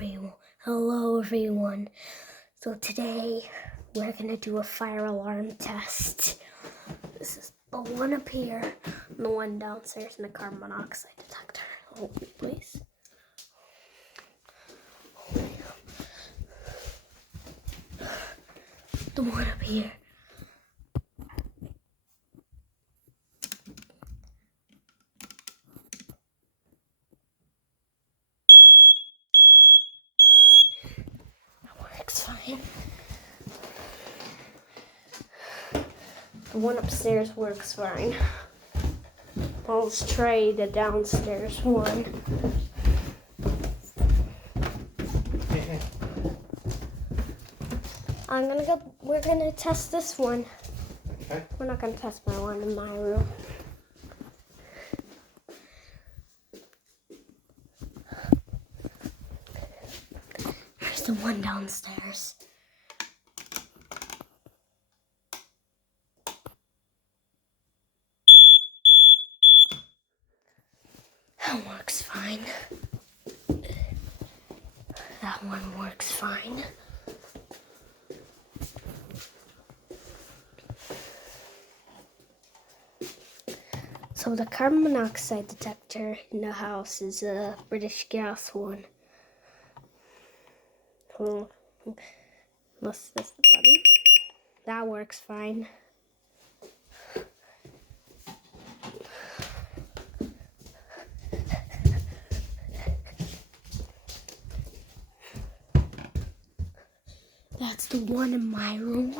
Hello everyone. So today we're gonna do a fire alarm test. This is the one up here, and the one downstairs in the carbon monoxide detector. Hold me, please. The one up here. That works fine. The one upstairs works fine. Let's try the downstairs one. We're gonna test this one. Okay. We're not gonna test my one in my room. Here's the one downstairs. That works fine. That one works fine. So the carbon monoxide detector in the house is a British Gas one. Let's press the button. That works fine. That's the one in my room.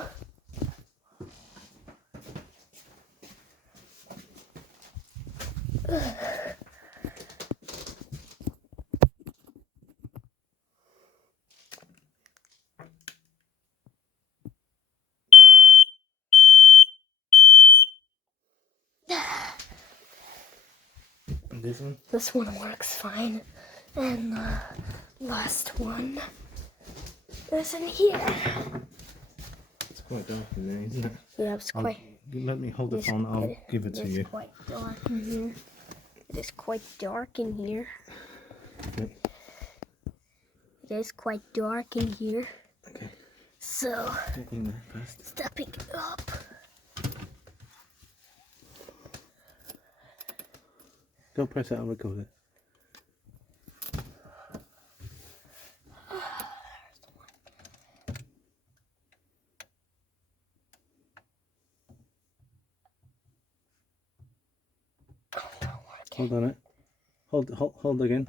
And this one? This one works fine. And the last one is in here. It's quite dark in there, isn't it? Yeah, it's quite. Let me hold the phone, I'll give it to you. It's quite dark in here. It is quite dark in here. Okay. It is quite dark in here. Okay. So, Get in there first. stepping up. Don't press it, I'll record it. Hold on it. Hold again.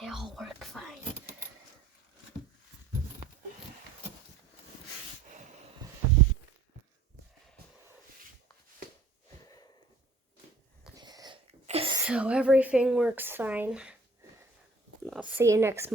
They all work fine. So everything works fine. I'll see you next month.